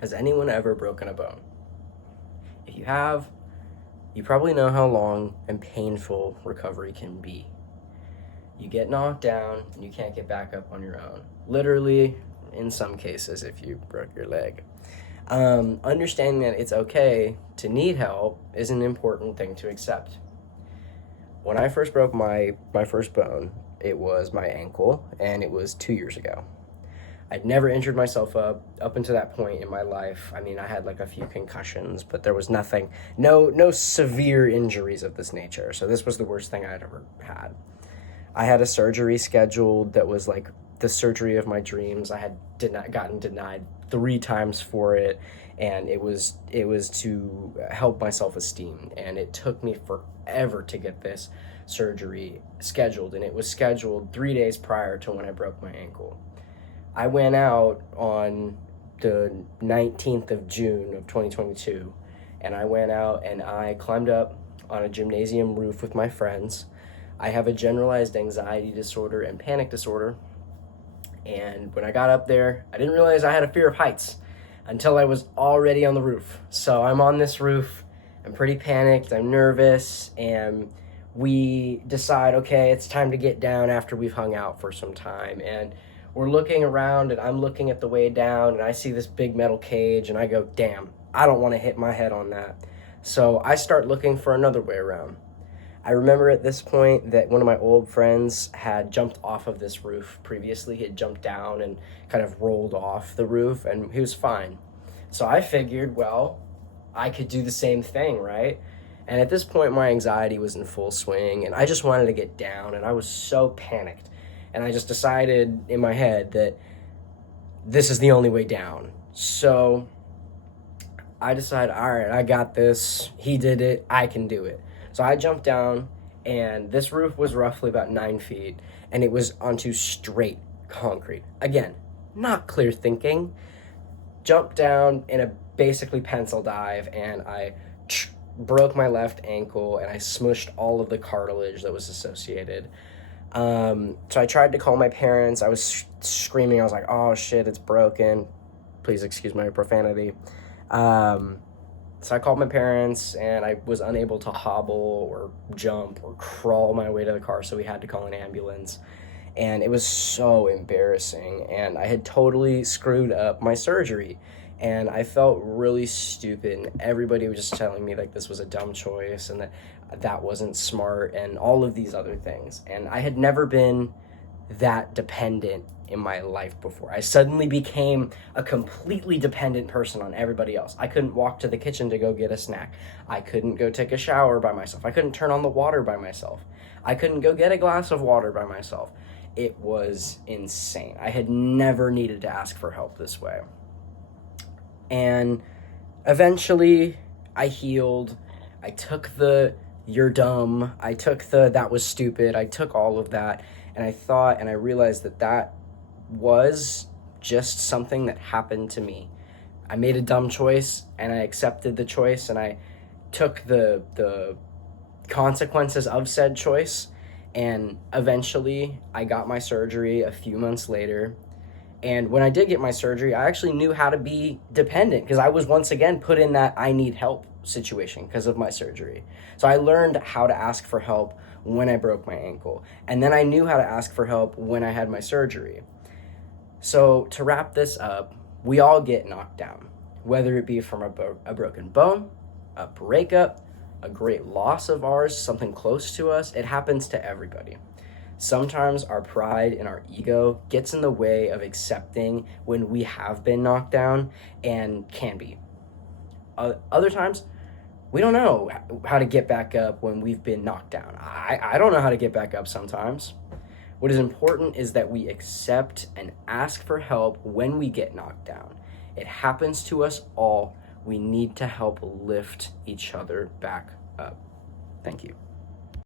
Has anyone ever broken a bone? If you have, you probably know how long and painful recovery can be. You get knocked down and you can't get back up on your own. Literally, in some cases, if you broke your leg. Understanding that it's okay to need help is an important thing to accept. When I first broke my first bone, it was my ankle, and it was 2 years ago. I'd never injured myself up until that point in my life. I mean, I had like a few concussions, but there was nothing, no severe injuries of this nature. So this was the worst thing I'd ever had. I had a surgery scheduled that was like the surgery of my dreams. I had gotten denied 3 times for it, and it was to help my self-esteem, and it took me forever to get this surgery scheduled, and it was scheduled 3 days prior to when I broke my ankle. I went out on the 19th of June of 2022, and I went out and I climbed up on a gymnasium roof with my friends. I have a generalized anxiety disorder and panic disorder, and when I got up there, I didn't realize I had a fear of heights until I was already on the roof. So I'm on this roof, I'm pretty panicked, I'm nervous, and we decide, okay, it's time to get down after we've hung out for some time. And we're looking around, and I'm looking at the way down, and I see this big metal cage, and I go, damn, I don't want to hit my head on that. So I start looking for another way around. I remember at this point that one of my old friends had jumped off of this roof previously. He had jumped down and kind of rolled off the roof, and he was fine. So I figured, well, I could do the same thing, right? And at this point, my anxiety was in full swing, and I just wanted to get down, and I was so panicked. And I just decided in my head that this is the only way down. So I decided, all right, I got this. He did it. I can do it. So I jumped down, and this roof was roughly about 9 feet, and it was onto straight concrete. Again, not clear thinking. Jumped down in a basically pencil dive, and I broke my left ankle, and I smushed all of the cartilage that was associated. So I tried to call my parents. I was screaming. I was like, oh shit, it's broken. Please excuse my profanity. So I called my parents, and I was unable to hobble or jump or crawl my way to the car, so we had to call an ambulance. And it was so embarrassing, and I had totally screwed up my surgery, and I felt really stupid, and everybody was just telling me like this was a dumb choice and that wasn't smart and all of these other things. And I had never been that dependent in my life before. I suddenly became a completely dependent person on everybody else. I couldn't walk to the kitchen to go get a snack. I couldn't go take a shower by myself. I couldn't turn on the water by myself. I couldn't go get a glass of water by myself. It was insane. I had never needed to ask for help this way. And eventually I healed. I took the you're dumb. I took the that was stupid. I took all of that, and I thought, and I realized that was just something that happened to me. I made a dumb choice, and I accepted the choice, and I took the consequences of said choice, and eventually I got my surgery a few months later. And when I did get my surgery, I actually knew how to be dependent, because I was once again put in that I need help situation because of my surgery. So I learned how to ask for help when I broke my ankle, and then I knew how to ask for help when I had my surgery. So to wrap this up, we all get knocked down, whether it be from a broken bone, a breakup, a great loss of ours, something close to us. It happens to everybody. Sometimes our pride and our ego gets in the way of accepting when we have been knocked down, and can be. Other times, we don't know how to get back up when we've been knocked down. I don't know how to get back up sometimes. What is important is that we accept and ask for help when we get knocked down. It happens to us all. We need to help lift each other back up. Thank you.